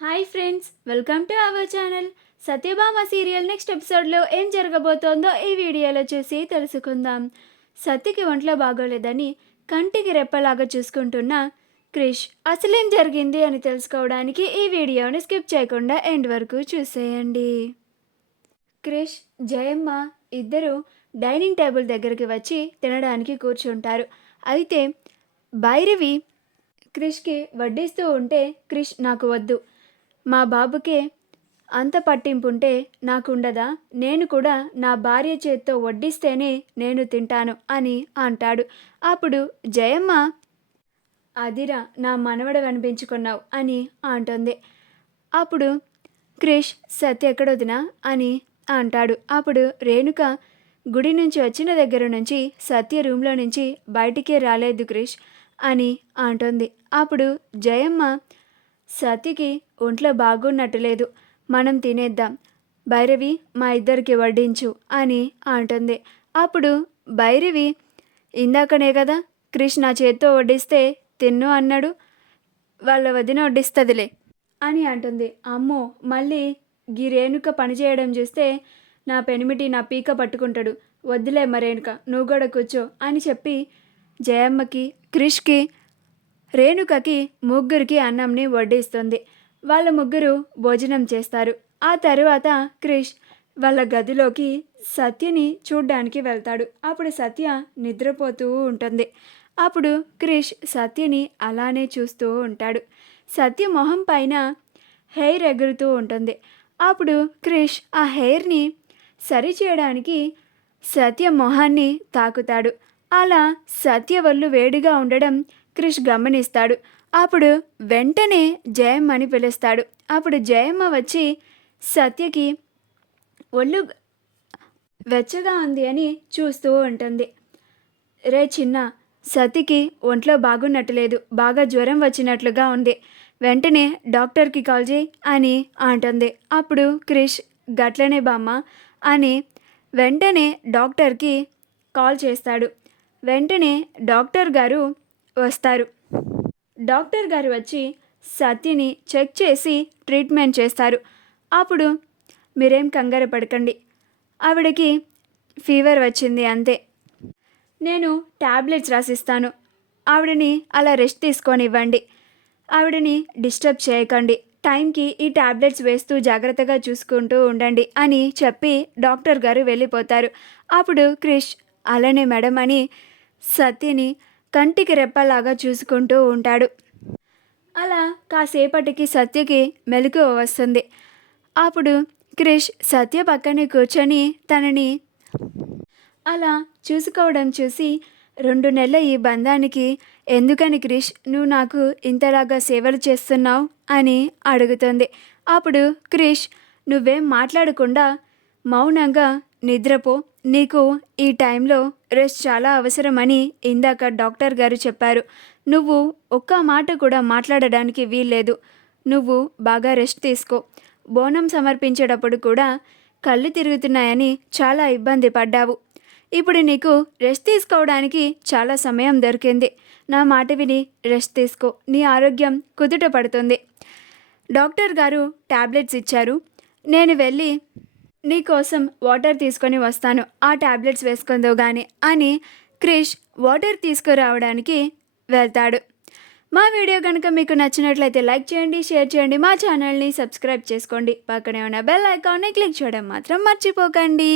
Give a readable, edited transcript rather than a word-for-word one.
Hi friends, welcome to our channel. Satyabhama serial next ఎపిసోడ్లో ఏం జరగబోతోందో ఈ వీడియోలో చూసి తెలుసుకుందాం. సత్యకి ఒంట్లో బాగోలేదని కంటికి రెప్పలాగా చూసుకుంటున్న క్రిష్ అసలేం జరిగింది అని తెలుసుకోవడానికి ఈ వీడియోని స్కిప్ చేయకుండా ఎండ్ వరకు చూసేయండి. క్రిష్, జయమ్మ ఇద్దరు డైనింగ్ టేబుల్ దగ్గరికి వచ్చి తినడానికి కూర్చుంటారు. అయితే భైరవి క్రిష్కి వడ్డిస్తూ ఉంటే, క్రిష్ నాకు వద్దు, మా బాబుకే అంత పట్టింపుంటే నాకుండదా, నేను కూడా నా భార్య చేత్తో వడ్డిస్తేనే నేను తింటాను అని అంటాడు. అప్పుడు జయమ్మ, అదిరా నా మనవడు అనిపించుకున్నావు అని అంటుంది. అప్పుడు క్రిష్, సత్య ఎక్కడొదినా అని అంటాడు. అప్పుడు రేణుక గుడి నుంచి వచ్చిన దగ్గర నుంచి సత్య రూమ్లో నుంచి బయటికే రాలేదు క్రిష్ అని అంటుంది. అప్పుడు జయమ్మ, సత్యకి ఒంట్లో బాగున్నట్టు లేదు, మనం తినేద్దాం, భైరవి మా ఇద్దరికి వడ్డించు అని అంటుంది. అప్పుడు భైరవి, ఇందాకనే కదా క్రిష్ నా చేత్తో వడ్డిస్తే తిన్ను అన్నాడు, వాళ్ళ వదిన వడ్డిస్తుందిలే అని అంటుంది. అమ్మో, మళ్ళీ గీ రేణుక పనిచేయడం చూస్తే నా పెనిమిటి నా పీక పట్టుకుంటాడు, వద్దులే మరేణుక, నువ్వు కూడా కూర్చో అని చెప్పి జయమ్మకి, క్రిష్కి, రేణుకకి ముగ్గురికి అన్నంని వడ్డిస్తుంది. వాళ్ళ ముగ్గురు భోజనం చేస్తారు. ఆ తరువాత క్రిష్ వాళ్ళ గదిలోకి సత్యని చూడ్డానికి వెళ్తాడు. అప్పుడు సత్య నిద్రపోతూ ఉంటుంది. అప్పుడు క్రిష్ సత్యని అలానే చూస్తూ ఉంటాడు. సత్య మొహం పైన హెయిర్ ఎగురుతూ ఉంటుంది. అప్పుడు క్రిష్ ఆ హెయిర్ని సరిచేయడానికి సత్య మొహాన్ని తాకుతాడు. అలా సత్య వళ్ళు వేడిగా ఉండడం క్రిష్ గమనిస్తాడు. అప్పుడు వెంటనే జయమ్మని పిలుస్తాడు. అప్పుడు జయమ్మ వచ్చి సత్యకి ఒళ్ళు వెచ్చగా ఉంది అని చూస్తూ ఉంటుంది. రే చిన్న, సత్యకి ఒంట్లో బాగున్నట్టు లేదు, బాగా జ్వరం వచ్చినట్లుగా ఉంది, వెంటనే డాక్టర్కి కాల్ చేయి అని అంటుంది. అప్పుడు క్రిష్, గట్లనే బామ్మ అని వెంటనే డాక్టర్కి కాల్ చేస్తాడు. వెంటనే డాక్టర్ గారు వస్తారు. డాక్టర్ గారు వచ్చి సత్యని చెక్ చేసి ట్రీట్మెంట్ చేస్తారు. అప్పుడు మీరేం కంగారు పడకండి, ఆవిడకి ఫీవర్ వచ్చింది అంతే, నేను ట్యాబ్లెట్స్ రాసిస్తాను, ఆవిడని అలా రెస్ట్ తీసుకొనివ్వండి, ఆవిడని డిస్టర్బ్ చేయకండి, టైంకి ఈ ట్యాబ్లెట్స్ వేస్తూ జాగ్రత్తగా చూసుకుంటూ ఉండండి అని చెప్పి డాక్టర్ గారు వెళ్ళిపోతారు. అప్పుడు క్రిష్ అలానే మేడం అని సత్యని కంటికి రెప్పలాగా చూసుకుంటూ ఉంటాడు. అలా కాసేపటికి సత్యకి మెలకువ వస్తుంది. అప్పుడు క్రిష్ సత్య పక్కనే కూర్చొని తనని అలా చూసుకోవడం చూసి, 2 నెలల ఈ బంధానికి ఎందుకని క్రిష్ నువ్వు నాకు ఇంతలాగా సేవలు చేస్తున్నావు అని అడుగుతుంది. అప్పుడు క్రిష్, నువ్వేం మాట్లాడకుండా మౌనంగా నిద్రపో, నీకు ఈ టైంలో రెస్ట్ చాలా అవసరమని ఇందాక డాక్టర్ గారు చెప్పారు, నువ్వు ఒక్క మాట కూడా మాట్లాడడానికి వీల్లేదు, నువ్వు బాగా రెస్ట్ తీసుకో, బోనం సమర్పించేటప్పుడు కూడా కళ్ళు తిరుగుతున్నాయని చాలా ఇబ్బంది పడ్డావు, ఇప్పుడు నీకు రెస్ట్ తీసుకోవడానికి చాలా సమయం దొరికింది, నా మాట విని రెస్ట్ తీసుకో, నీ ఆరోగ్యం కుదుట పడుతుంది, డాక్టర్ గారు ట్యాబ్లెట్స్ ఇచ్చారు, నేను వెళ్ళి నీకోసం వాటర్ తీసుకొని వస్తాను, ఆ ట్యాబ్లెట్స్ వేసుకుందో కానీ అని క్రిష్ వాటర్ తీసుకురావడానికి వెళ్తాడు. మా వీడియో కనుక మీకు నచ్చినట్లయితే లైక్ చేయండి, షేర్ చేయండి, మా ఛానల్ని సబ్స్క్రైబ్ చేసుకోండి, పక్కనే ఉన్న బెల్ ఐకాన్ని క్లిక్ చేయడం మాత్రం మర్చిపోకండి.